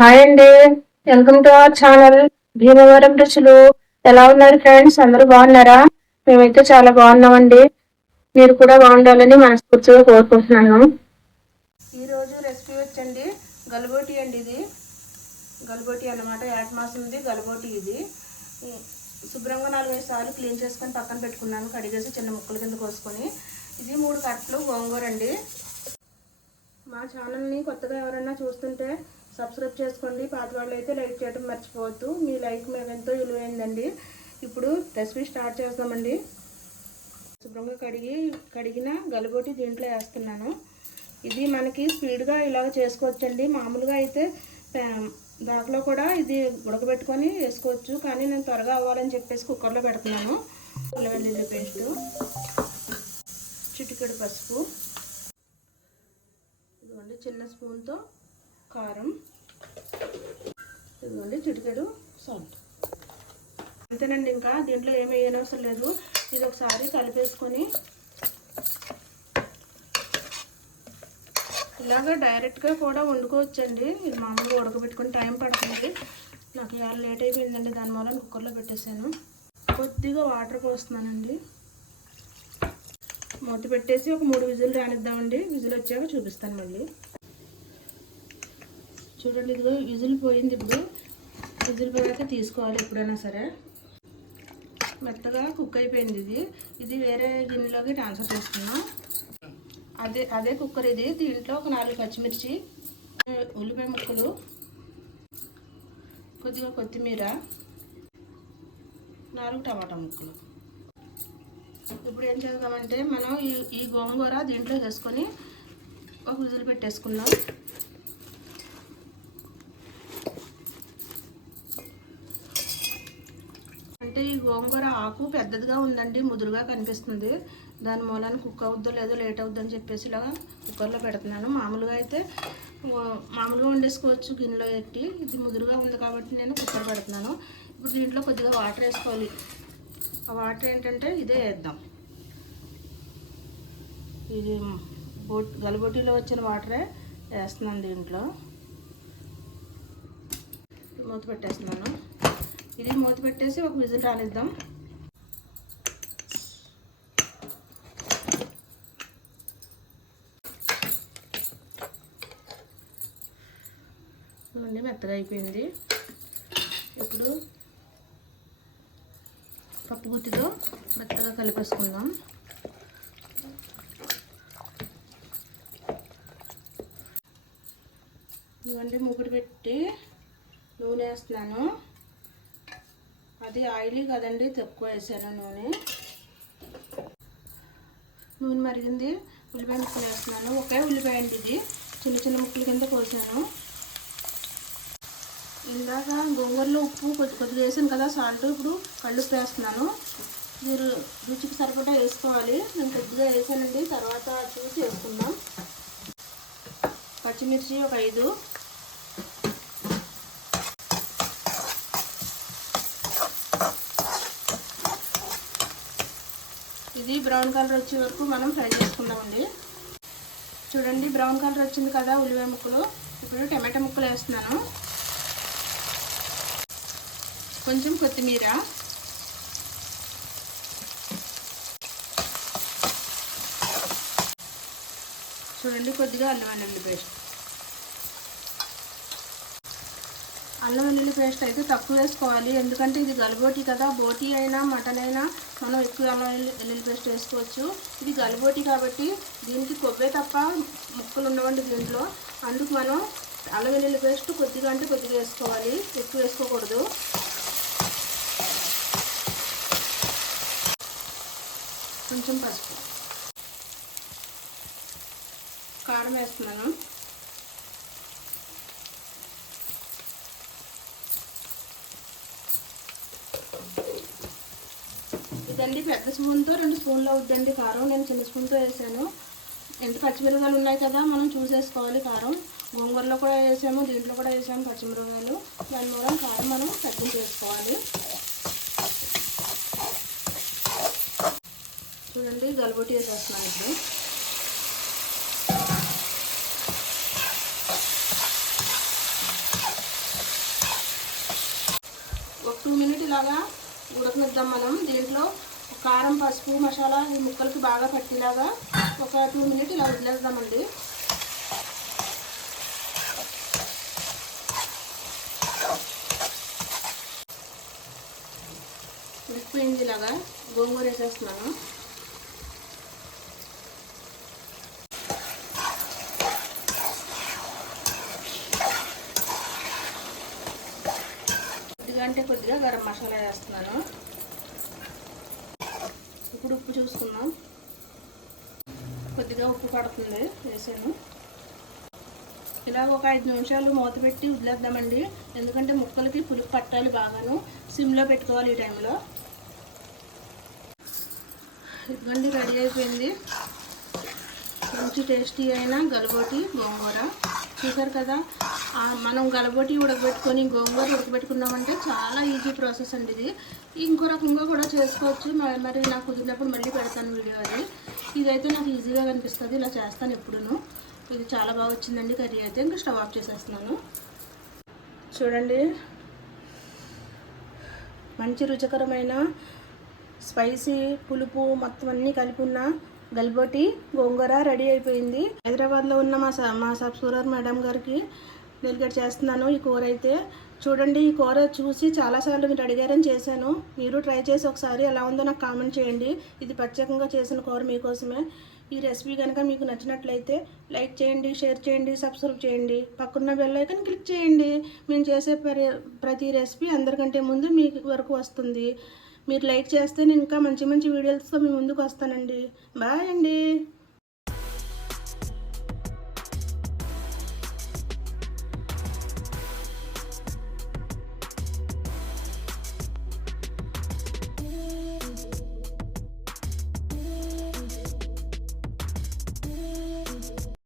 Hi అండి. Welcome to our channel Bhimavaram రుచులు. ఎలా ఉన్నారు ఫ్రెండ్స్ అందరూ బాగున్నారా? మేమైతే చాలా బాగున్నామండి. మీరు కూడా బాగుండాలని మనస్ఫూర్తిగా కోరుకుంటున్నాను. ఈరోజు రెసిపీ వచ్చండి. గలబోటి అండి ఇది. గలబోటి అన్నమాట. ఏట మాసంది గలబోటి ఇది. శుభ్రంగా నాలుగైదు సార్లు క్లీన్ చేసుకొని పక్కన పెట్టుకున్నాను. కడిగేసి చిన్న ముక్కల కింద కోసుకొని. ఇది మూడు కట్టలు గోంగూర అండి. మా ఛానల్ని కొత్తగా ఎవరైనా చూస్తుంటే సబ్స్క్రైబ్ చేసుకోండి. పాత వాళ్ళు అయితే లైక్ చేయడం మర్చిపోవద్దు. మీ లైక్ మేము ఎంతో విలువైందండి. ఇప్పుడు రెసిపీ స్టార్ట్ చేస్తామండి శుభ్రంగా కడిగి కడిగిన గలబోటి దీంట్లో వేస్తున్నాను. ఇది మనకి స్పీడ్గా ఇలాగ చేసుకోవచ్చండి. మామూలుగా అయితే పా- దాంట్లో కూడా ఇది ఉడకబెట్టుకొని వేసుకోవచ్చు. కానీ నేను త్వరగా అవ్వాలని చెప్పేసి కుక్కర్లో పెడుతున్నాను. ఉల్లవెల్లుల్లి పేస్టు చిటికెడు పసుపు ఇదిగోండి చిన్న స్పూన్తో కారం ఇదిగోండి చిటికెడు సాల్ట్ అంతేనండి ఇంకా దీంట్లో ఏమి వేయనవసరం లేదు. ఇది ఒకసారి కలిపేసుకొని ఇలాగ డైరెక్ట్గా కూడా వండుకోవచ్చండి. ఇది మామూలుగా ఉడకబెట్టుకుని టైం పడుతుంది. నాకు ఇవాళ లేట్ అయిపోయిందండి దాని వల్ల కుక్కర్లో పెట్టేశాను. కొద్దిగా వాటర్ పోస్తున్నానండి. మూత పెట్టేసి ఒక మూడు విజిల్ రానిద్దామండి. విజిల్ వచ్చాక చూపిస్తాను మళ్ళీ. చూడండి ఇదిగో విజిల్ పోయింది ఇప్పుడు. విజిల్ పోయాక తీసుకోవాలి ఎప్పుడైనా సరే. మెత్తగా కుక్ అయిపోయింది ఇది. ఇది వేరే గిన్నెలోకి ట్రాన్స్ఫర్ చేసుకున్నాం అదే అదే కుక్కర్ ఇది. దీంట్లో ఒక నాలుగు పచ్చిమిర్చి ఉల్లిపాయ ముక్కలు కొద్దిగా కొత్తిమీర నాలుగు టమాటా ముక్కలు. ఇప్పుడు ఏం చేద్దామంటే మనం ఈ ఈ గోంగూర దీంట్లో వేసుకొని ఒక విజిల్ పెట్టేసుకున్నాం అయితే ఈ గోంగూర ఆకు పెద్దదిగా ఉందండి ముదురుగా కనిపిస్తుంది. దాని మూలాన కుక్ అవుద్దో లేదో లేట్ అవుద్దని చెప్పేసి ఇలా కుక్కర్లో పెడుతున్నాను. మామూలుగా అయితే మామూలుగా వండేసుకోవచ్చు గిన్నెలో పెట్టి. ఇది ముదురుగా ఉంది కాబట్టి నేను కుక్కర్ పెడుతున్నాను. ఇప్పుడు దీంట్లో కొద్దిగా వాటర్ వేసుకోవాలి. ఆ వాటర్ ఏంటంటే ఇదే వేద్దాం. ఇది బోట్ గలబొట్టిలో వచ్చిన వాటరే వేస్తున్నాను దీంట్లో. మూత పెట్టేస్తున్నాను. ఇది మూత పెట్టేసి ఒక విజిల్ రానిద్దాం. ఇవన్నీ మెత్తగా అయిపోయింది. ఇప్పుడు పప్పు గుత్తితో మెత్తగా కలిపేసుకుందాం. ఇవన్నీ ముగ్గురు పెట్టి నూనె వేస్తున్నాను. అది ఆయిలీ కదండి తక్కువ వేసాను నూనె. నూనె మరిగింది. ఉల్లిపాయ ముక్కలు వేస్తున్నాను. ఒకే ఉల్లిపాయ అండి ఇది. చిన్న చిన్న ముక్కల కింద కోసాను. ఇందాక గోంగూరలో ఉప్పు కొద్ది కొద్దిగా వేసాను కదా సాల్ట్. ఇప్పుడు కళ్ళుప్పు వేస్తున్నాను. మీరు రుచికి సరిపడా వేసుకోవాలి. నేను కొద్దిగా వేసానండి. తర్వాత చూసి వేసుకుందాం. పచ్చిమిర్చి ఒక ఐదు. ఇది బ్రౌన్ కలర్ వచ్చే వరకు మనం ఫ్రై చేసుకుందామండి. చూడండి బ్రౌన్ కలర్ వచ్చింది కదా ఉల్లిపాయ ముక్కలు. ఇప్పుడు టమాటా ముక్కలు వేస్తున్నాను. కొంచెం కొత్తిమీర. చూడండి కొద్దిగా అల్లం వెల్లుల్లి పేస్ట్. అల్లం వెల్లుల్లి పేస్ట్ అయితే తక్కువ వేసుకోవాలి. ఎందుకంటే ఇది గలబోటి కదా. బోటి అయినా మటన్ అయినా మనం ఎక్కువ అల్లం వెల్లు- వెల్లుల్లి పేస్ట్ వేసుకోవచ్చు. ఇది గలబోటి కాబట్టి దీనికి కొవ్వే తప్ప ముక్కలు ఉండవండి దీంట్లో. అందుకు మనం అల్లం వెల్లుల్లి పేస్ట్ కొద్దిగా అంటే కొద్దిగా వేసుకోవాలి. ఎక్కువ వేసుకోకూడదు. కొంచెం పసుపు. కారం వేస్తున్నాను. వద్దండి పెద్ద స్పూన్తో రెండు స్పూన్లు వద్దండి కారం. నేను చిన్న స్పూన్తో వేసాను. ఎంత పచ్చిమిరపకాయలు ఉన్నాయి కదా మనం చూసేసుకోవాలి కారం. గోంగూరలో కూడా వేసాము దీంట్లో కూడా వేసాము పచ్చిమిరపకాయలు. దాని మూలం కారం మనం తగ్గించేసుకోవాలి చూడండి గలబొట్టి వేసేస్తున్నాను ఇప్పుడు. ఒక టూ మినిట్ ఇలాగా ఉడకనిద్దాం మనం. దీంట్లో కారం పసుపు మసాలా ఈ ముక్కలకి బాగా పట్టేలాగా ఒక టూ మినిట్ ఇలా వదిలేద్దామండి. ఉడికిపోయింది ఇలాగా. గోంగూర వేసేస్తున్నాను. కొద్దిగా అంటే కొద్దిగా గరం మసాలా వేస్తున్నాను. ఇప్పుడు ఉప్పు చూసుకుందాం. కొద్దిగా ఉప్పు పడుతుంది వేసాను. ఇలా ఒక ఐదు నిమిషాలు మూత పెట్టి వదిలేద్దామండి. ఎందుకంటే ముక్కలకి పులుపు పట్టాలి బాగాను. సిమ్లో పెట్టుకోవాలి ఈ టైంలో. ఇదిగోండి రెడీ అయిపోయింది. మంచి టేస్టీ అయిన గలబోటి గోంగూర. చూసారు కదా? మనం గలబోటి ఉడకబెట్టుకొని గోంగూర ఉడకబెట్టుకున్నామంటే చాలా ఈజీ ప్రాసెస్ అండి ఇది. ఇంకో రకంగా కూడా చేసుకోవచ్చు. మరి నాకు కుదిరినప్పుడు మళ్ళీ పెడతాను వీడియో అది. ఇదైతే నాకు ఈజీగా కనిపిస్తుంది. ఇలా చేస్తాను ఎప్పుడును. ఇది చాలా బాగా వచ్చిందండి కర్రీ అయితే. ఇంకా స్టవ్ ఆఫ్ చేసేస్తున్నాను. చూడండి. మంచి రుచికరమైన స్పైసీ పులుపు మొత్తం అన్నీ కలిపి ఉన్న గల్బోటి గోంగూర రెడీ అయిపోయింది. హైదరాబాద్లో ఉన్న మా సబ్ మా సబ్స్క్రైబర్ మేడం గారికి డెలిగేట్ చేస్తున్నాను ఈ కూర అయితే. చూడండి ఈ కూర చూసి చాలాసార్లు మీరు అడిగారని చేశాను. మీరు ట్రై చేసి ఒకసారి ఎలా ఉందో నాకు కామెంట్ చేయండి. ఇది ప్రత్యేకంగా చేసిన కూర మీకోసమే. ఈ రెసిపీ కనుక మీకు నచ్చినట్లయితే లైక్ చేయండి షేర్ చేయండి సబ్స్క్రైబ్ చేయండి. పక్కన్న బెల్ ఐకన్ క్లిక్ చేయండి. మేము చేసే పరి- ప్రతి రెసిపీ అందరికంటే ముందు మీ వరకు వస్తుంది. మీరు లైక్ చేస్తే నేను ఇంకా మంచి మంచి వీడియోస్తో మీ ముందుకు వస్తానండి. బాయ్ అండి.